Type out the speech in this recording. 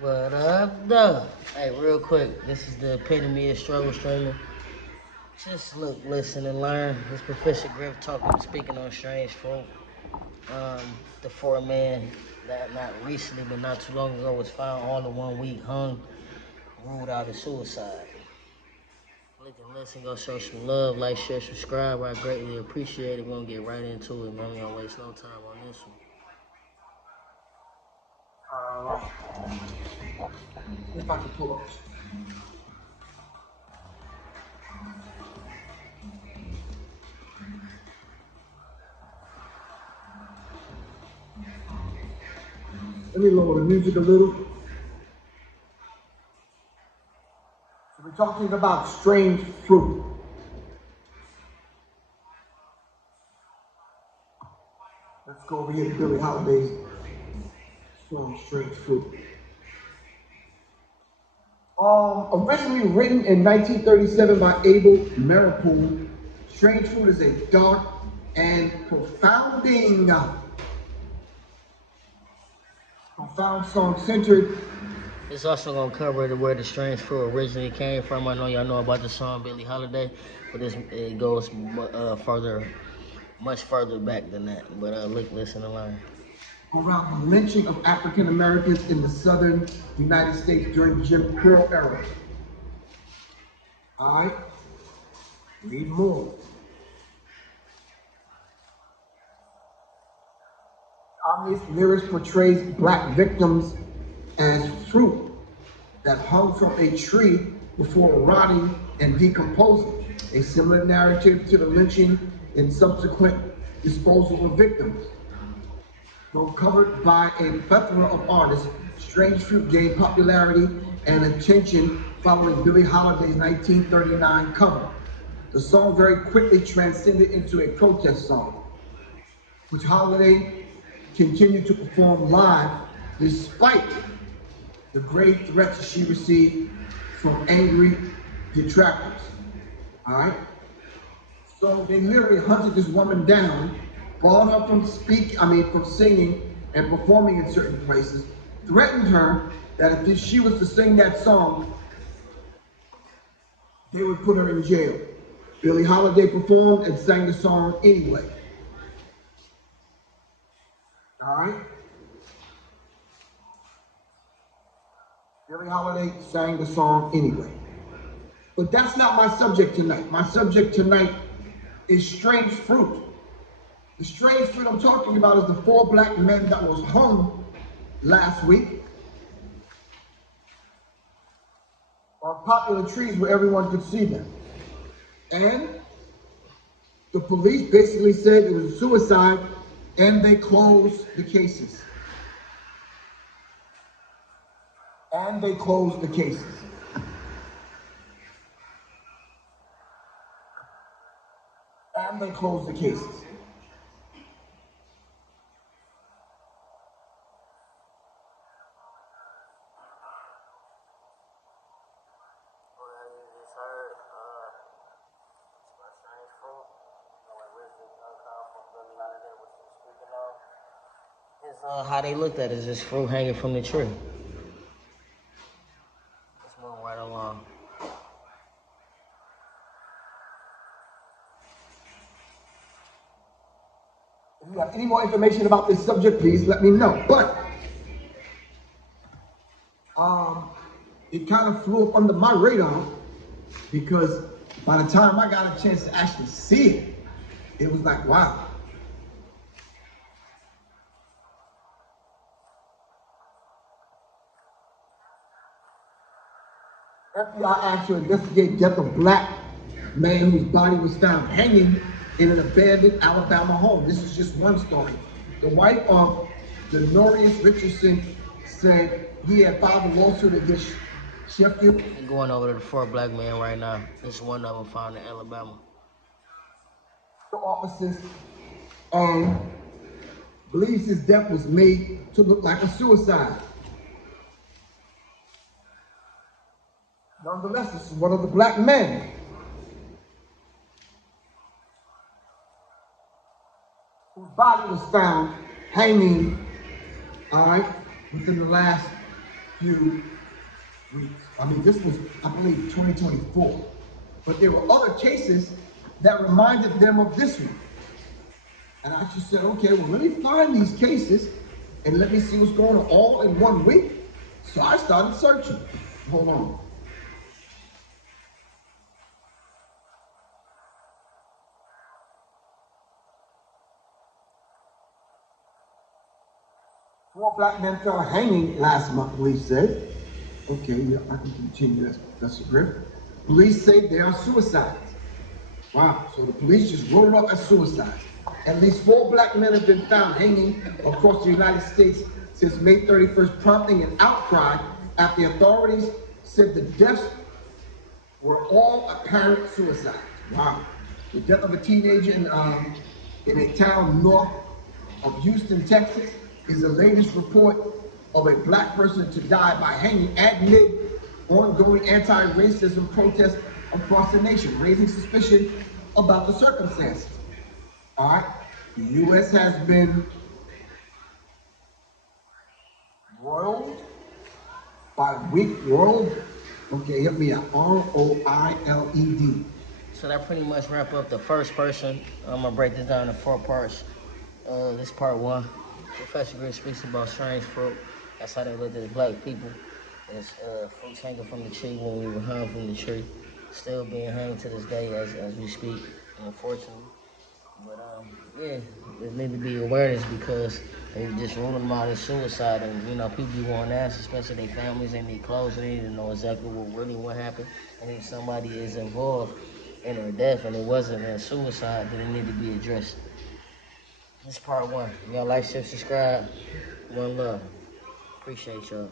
What up, though? Hey, real quick, this is the epitome of struggle streaming. Just look, listen, and learn. This Professor Griff speaking on strange fruit. The four man that not recently, but not too long ago, was found all in 1 week, hung, ruled out as suicide. Look and listen, go show some love, like, share, subscribe. I greatly appreciate it. We're gonna get right into it, man. We don't waste no time on this one. If I can pull up. Let me lower the music a little. So we're talking about strange fruit. Let's go over here to Billie Holiday's song Strange Fruit. Originally written in 1937 by Abel Maripold, Strange Fruit is a dark and profound song centered. It's also gonna cover where the strange fruit originally came from. I know y'all know about the song Billie Holiday, but it goes much further back than that. But look, listen, and learn. Around the lynching of African Americans in the southern United States during the Jim Crow era. All right, read more. Omni's lyrics portrays black victims as fruit that hung from a tree before rotting and decomposing, a similar narrative to the lynching and subsequent disposal of victims. Though covered by a plethora of artists, Strange Fruit gained popularity and attention following Billie Holiday's 1939 cover. The song very quickly transcended into a protest song, which Holiday continued to perform live despite the grave threats she received from angry detractors. All right? So they literally hunted this woman down, barred her from singing and performing in certain places, threatened her that if she was to sing that song, they would put her in jail. Billie Holiday performed and sang the song anyway. All right? Billie Holiday sang the song anyway. But that's not my subject tonight. My subject tonight is strange fruit. The strange fruit I'm talking about is the 4 black men that was hung last week on popular trees where everyone could see them. And the police basically said it was a suicide and they closed the cases. And they closed the cases. And they closed the cases. How they looked at it is just fruit hanging from the tree. Let's move right along. If you have any more information about this subject, please let me know. But it kind of flew up under my radar because by the time I got a chance to actually see it, it was like, wow. FBI asked to investigate death of black man whose body was found hanging in an abandoned Alabama home. This is just one story. The wife of Denorius Richardson said he had filed a lawsuit against Sheffield. We're going over to the 4 black men right now. This is one of them found in Alabama. The officers believes his death was made to look like a suicide. Nonetheless, this is one of the black men whose body was found hanging, all right, within the last few weeks. I mean, this was, I believe, 2024. But there were other cases that reminded them of this one. And I just said, okay, well, let me find these cases and let me see what's going on all in 1 week. So I started searching. Hold on. Four black men fell hanging last month, police said. Okay, yeah, I can continue. That's Professor Griff. Police say they are suicides. Wow, so the police just wrote it up as suicides. At least 4 black men have been found hanging across the United States since May 31st, prompting an outcry after the authorities said the deaths were all apparent suicides. Wow. The death of a teenager in a town north of Houston, Texas, is the latest report of a black person to die by hanging amid ongoing anti-racism protests across the nation, raising suspicion about the circumstances. All right, the U.S. has been roiled by roiled. Okay, help me out. R-O-I-L-E-D. So that pretty much wrap up the first person. I'm gonna break this down in 4 parts. This part 1. Professor Griff speaks about strange fruit. That's how they looked at the black people. It's fruits hanging from the tree when we were hung from the tree. Still being hung to this day as we speak, unfortunately. But yeah, there need to be awareness because they just ruling them out as suicide, and people be wanting to ask, especially their families and their close, they need to know exactly what happened, and if somebody is involved in their death and it wasn't a suicide, then it need to be addressed. This is part 1. Y'all like, share, subscribe. One love. Appreciate y'all.